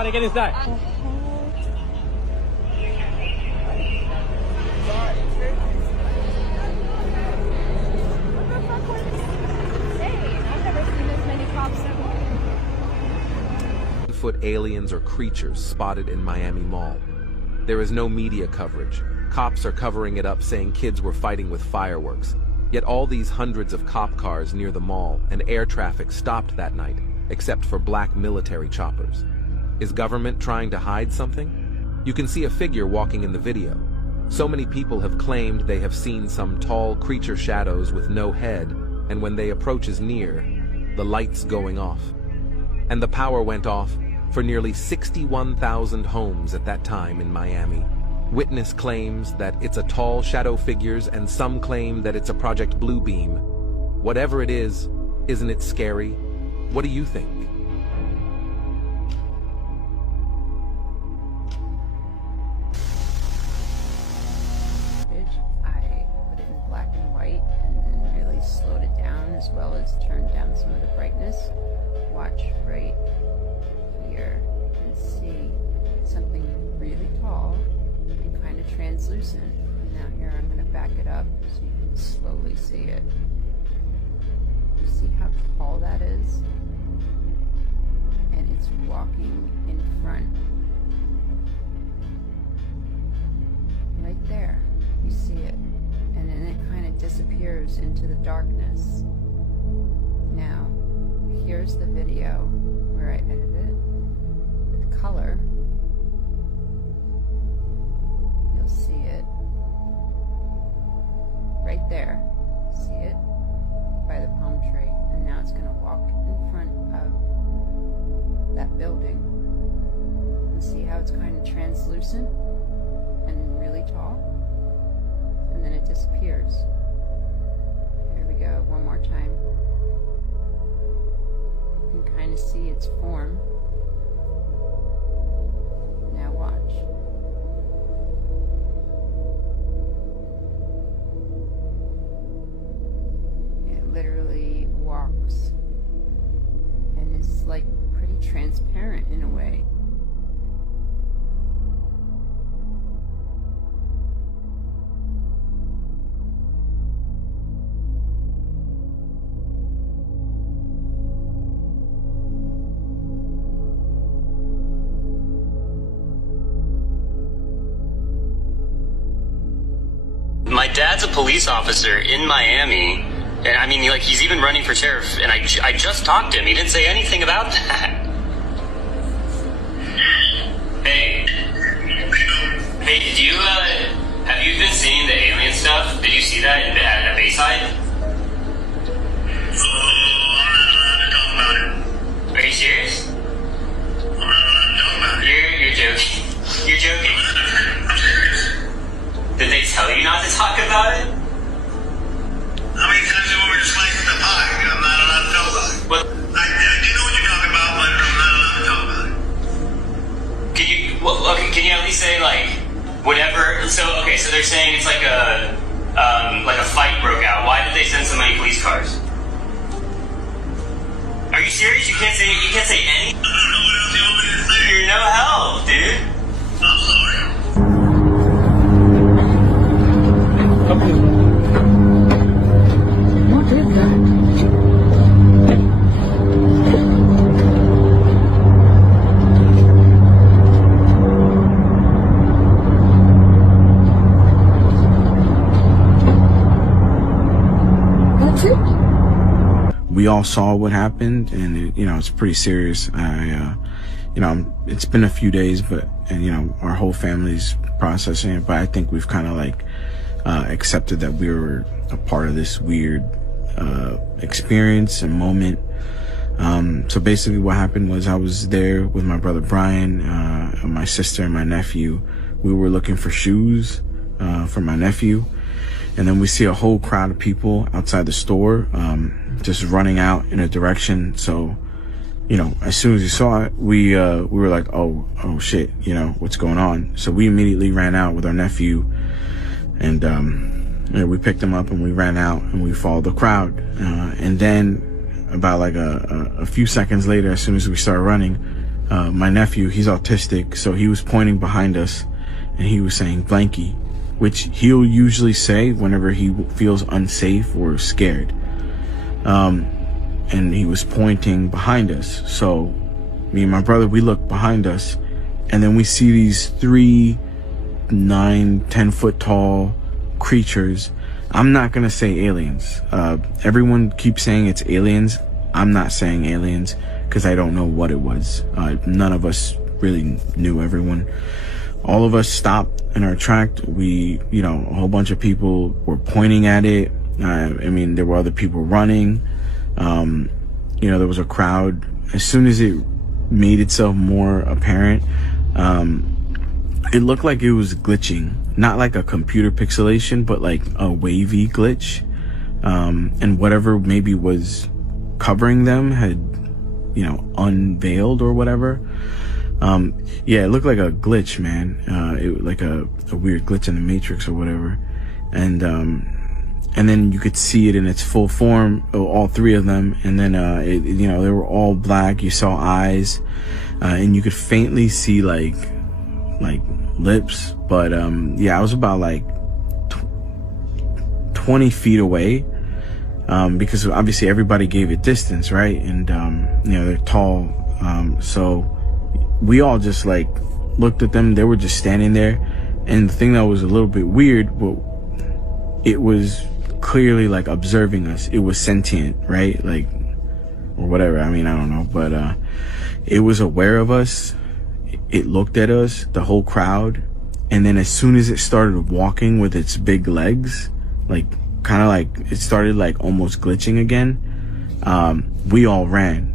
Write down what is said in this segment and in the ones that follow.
Everybody get inside. Foot aliens or creatures spotted in Miami Mall. There is no media coverage. Cops are covering it up, saying kids were fighting with fireworks. Yet all these hundreds of cop cars near the mall and air traffic stopped that night, except for black military choppers. Is government trying to hide something? You can see a figure walking in the video. So many people have claimed they have seen some tall creature shadows with no head, and when they approach is near, the lights going off. And the power went off for nearly 61,000 homes at that time in Miami. Witness claims that it's a tall shadow figures, and some claim that it's a Project Bluebeam. Whatever it is, isn't it scary? What do you think? I put it in black and white and then really slowed it down, as well as turned down some of the brightness. Watch right here and see something really tall and kind of translucent. And now here I'm going to back it up so you can slowly see it. You see how tall that is? And it's walking in front. Right there. You see it. And then it kind of disappears into the darkness. Now, here's the video where I edit it with color. You'll see it right there. See it by the palm tree. And now it's going to walk in front of that building. And see how it's kind of translucent and really tall? And then it disappears. Here we go, one more time. You can kind of see its form. Now watch. It literally walks and is like pretty transparent in a way. My dad's a police officer in Miami, and I mean, like, he's even running for sheriff, and I just talked to him. He didn't say anything about that. Hey, did you, have you been seeing the alien stuff? Did you see that at Bayside? I'm not allowed to talk about it. Are you serious? I'm not allowed to talk about it. You're joking. You're joking. I'm serious. Did they tell you not to talk about it? How many times do you want me to slice the pie? I'm not allowed to talk about it. What? I do know what you're talking about, but I'm not allowed to talk about it. Can you, well, okay, can you at least say, like, whatever, so, okay, so they're saying it's like a fight broke out. Why did they send so many police cars? Are you serious? You can't say any? I don't know what else you want me to say. You're no help, dude. I'm sorry. What is that? That's it? We all saw what happened, and it's pretty serious. It's been a few days, and our whole family's processing it, but I think we've kind of like accepted that we were a part of this weird experience and moment. So basically what happened was I was there with my brother Brian, my sister and my nephew. We were looking for shoes for my nephew, and then we see a whole crowd of people outside the store just running out in a direction. So as soon as we saw it, we were like, oh shit, what's going on? So we immediately ran out with our nephew, and we picked him up and we ran out and we followed the crowd. And then about like a few seconds later, as soon as we started running, my nephew, he's autistic, so he was pointing behind us and he was saying blankie, which he'll usually say whenever he feels unsafe or scared. And he was pointing behind us. So me and my brother, we look behind us, and then we see these 3 9-10 foot tall creatures. I'm not gonna say aliens. Everyone keeps saying it's aliens. I'm not saying aliens because I don't know what it was. None of us really knew. All of us stopped in our track. We, a whole bunch of people were pointing at it. There were other people running. There was a crowd. As soon as it made itself more apparent, it looked like it was glitching, not like a computer pixelation, but like a wavy glitch. And whatever maybe was covering them had, unveiled or whatever. It looked like a glitch, man. It like a weird glitch in the Matrix or whatever. And then you could see it in its full form, all 3 of them. And then, they were all black. You saw eyes, and you could faintly see like lips. But, I was about like 20 feet away. Because obviously everybody gave it distance, right? And, they're tall. So we all just like looked at them. They were just standing there. And the thing that was a little bit weird, but it was clearly like observing us. It was sentient, right? Like, or whatever. I don't know, but, it was aware of us. It looked at us, the whole crowd. And then as soon as it started walking with its big legs, like, kind of like it started like almost glitching again, we all ran.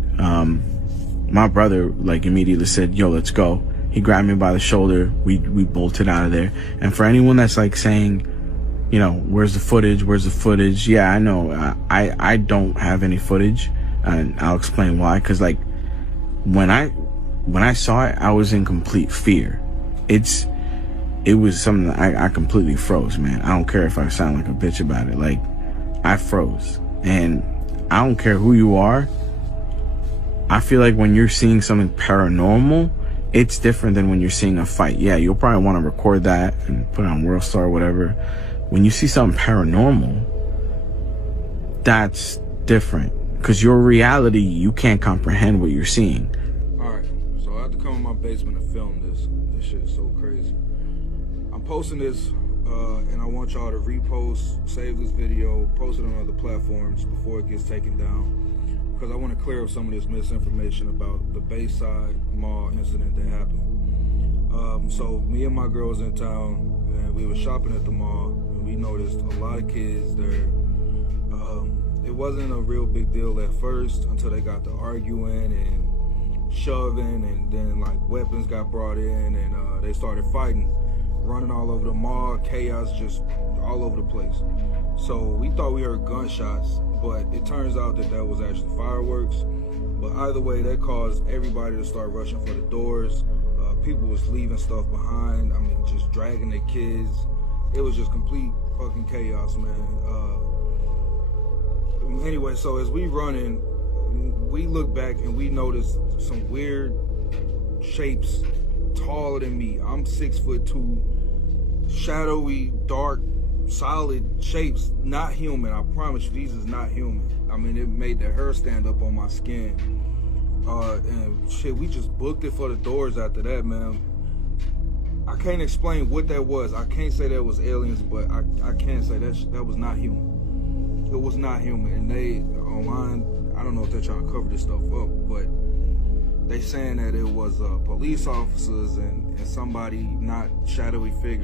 My brother like immediately said, yo, let's go. He grabbed me by the shoulder. We bolted out of there. And for anyone that's like saying, where's the footage? Yeah, I know. I don't have any footage, and I'll explain why. Cause like when I saw it, I was in complete fear. It was something that I completely froze, man. I don't care if I sound like a bitch about it. Like, I froze. And I don't care who you are. I feel like when you're seeing something paranormal, it's different than when you're seeing a fight. Yeah, you'll probably want to record that and put it on WorldStar or whatever. When you see something paranormal, that's different. Because your reality, you can't comprehend what you're seeing. Alright, so I have to come in my basement and film this. This shit is so crazy. I'm posting this, and I want y'all to repost, save this video, post it on other platforms before it gets taken down. Because I want to clear up some of this misinformation about the Bayside Mall incident that happened. So me and my girl was in town, and we were shopping at the mall, and we noticed a lot of kids there. It wasn't a real big deal at first until they got to arguing and shoving, and then like weapons got brought in, and they started fighting, running all over the mall, chaos just all over the place. So we thought we heard gunshots, but it turns out that was actually fireworks. But either way, that caused everybody to start rushing for the doors. People was leaving stuff behind. Just dragging their kids. It was just complete fucking chaos, man. Anyway, so as we running, we look back and we noticed some weird shapes taller than me. I'm 6'2", shadowy, dark, solid shapes, not human. I promise you, these is not human. It made the hair stand up on my skin. And shit, we just booked it for the doors after that, man. I can't explain what that was. I can't say that was aliens, but I can say that was not human. It was not human. And they online, I don't know if they're trying to cover this stuff up, but they saying that it was police officers and somebody, not shadowy figure.